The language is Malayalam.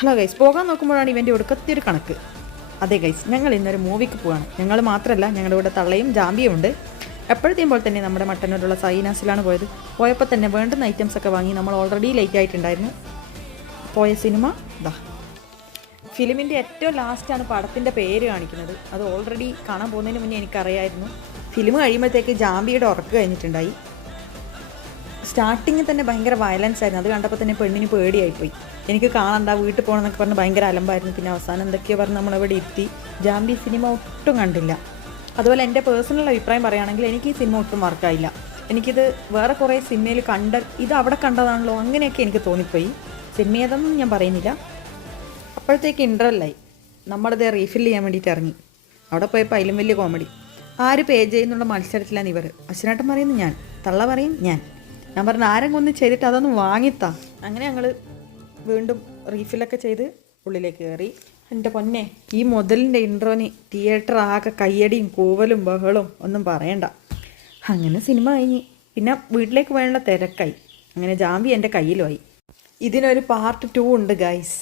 ഹലോ ഗൈസ്, പോകാൻ നോക്കുമ്പോഴാണ് ഇവൻ്റെ ഒടുക്കത്തെ ഒരു കണക്ക്. അതെ ഗൈസ്, ഞങ്ങൾ ഇന്നൊരു മൂവിക്ക് പോവാണ്. ഞങ്ങൾ മാത്രമല്ല, ഞങ്ങളുടെ കൂടെ തള്ളയും ജാമ്പിയും ഉണ്ട്. എപ്പോഴത്തെയും പോലെ തന്നെ നമ്മുടെ മട്ടന്നൂരുള്ള സൈനാസിലാണ് പോയത്. പോയപ്പോൾ തന്നെ വേണ്ടുന്ന ഐറ്റംസ് ഒക്കെ വാങ്ങി. നമ്മൾ ഓൾറെഡി ലേറ്റ് ആയിട്ടുണ്ടായിരുന്നു. പോയ സിനിമ ദാ. ഫിലിമിൻ്റെ ഏറ്റവും ലാസ്റ്റാണ് പടത്തിൻ്റെ പേര് കാണിക്കുന്നത്. അത് ഓൾറെഡി കാണാൻ പോകുന്നതിന് മുന്നേ എനിക്കറിയായിരുന്നു. ഫിലിം കഴിയുമ്പോഴത്തേക്ക് ജാമ്പിയുടെ ഉറക്ക് കഴിഞ്ഞിട്ടുണ്ടായി. സ്റ്റാർട്ടിങ്ങിൽ തന്നെ ഭയങ്കര വയലൻസ് ആയിരുന്നു. അത് കണ്ടപ്പോൾ തന്നെ പെണ്ണിന് പേടിയായിപ്പോയി. എനിക്ക് കാണണ്ട, വീട്ടിൽ പോകണമെന്നൊക്കെ പറഞ്ഞ് ഭയങ്കര അലമ്പായിരുന്നു. പിന്നെ അവസാനം എന്തൊക്കെയോ പറഞ്ഞ് നമ്മളവിടെ ഇരുത്തി. ജാമ്പി സിനിമ ഒട്ടും കണ്ടില്ല. അതുപോലെ എൻ്റെ പേഴ്സണൽ അഭിപ്രായം പറയുകയാണെങ്കിൽ എനിക്ക് ഈ സിനിമ ഒട്ടും വർക്കായില്ല. എനിക്കിത് വേറെ കുറേ സിനിമയിൽ ഇത് അവിടെ കണ്ടതാണല്ലോ, അങ്ങനെയൊക്കെ എനിക്ക് തോന്നിപ്പോയി. സിനിമ ഏതൊന്നും ഞാൻ പറയുന്നില്ല. അപ്പോഴത്തേക്ക് ഇൻ്റർവെല്ലായി. നമ്മളത് റീഫിൽ ചെയ്യാൻ വേണ്ടിയിട്ട് ഇറങ്ങി. അവിടെ പോയപ്പോൾ അതിലും വലിയ കോമഡി. ആര് പേ ചെയ്യുന്നുള്ള മത്സരത്തിലാണ് ഇവർ. അച്ഛനാട്ടം പറയുന്നു ഞാൻ, തള്ള പറയും ഞാൻ പറഞ്ഞു ആരെങ്കിലും ഒന്ന് ചെയ്തിട്ട് അതൊന്ന് വാങ്ങിത്താ. അങ്ങനെ ഞങ്ങൾ വീണ്ടും റീഫിലൊക്കെ ചെയ്ത് ഉള്ളിലേക്ക് കയറി. എൻ്റെ പൊന്നെ, ഈ മുതലിൻ്റെ ഇൻട്രോന് തിയേറ്റർ ആകെ കയ്യടിയും കൂവലും ബഹളും ഒന്നും പറയണ്ട. അങ്ങനെ സിനിമ കഴിഞ്ഞ് പിന്നെ വീട്ടിലേക്ക് വേണ്ട തിരക്കായി. അങ്ങനെ ജാമ്പി എൻ്റെ കയ്യിലുമായി. ഇതിനൊരു പാർട്ട് 2 ഉണ്ട് ഗൈസ്.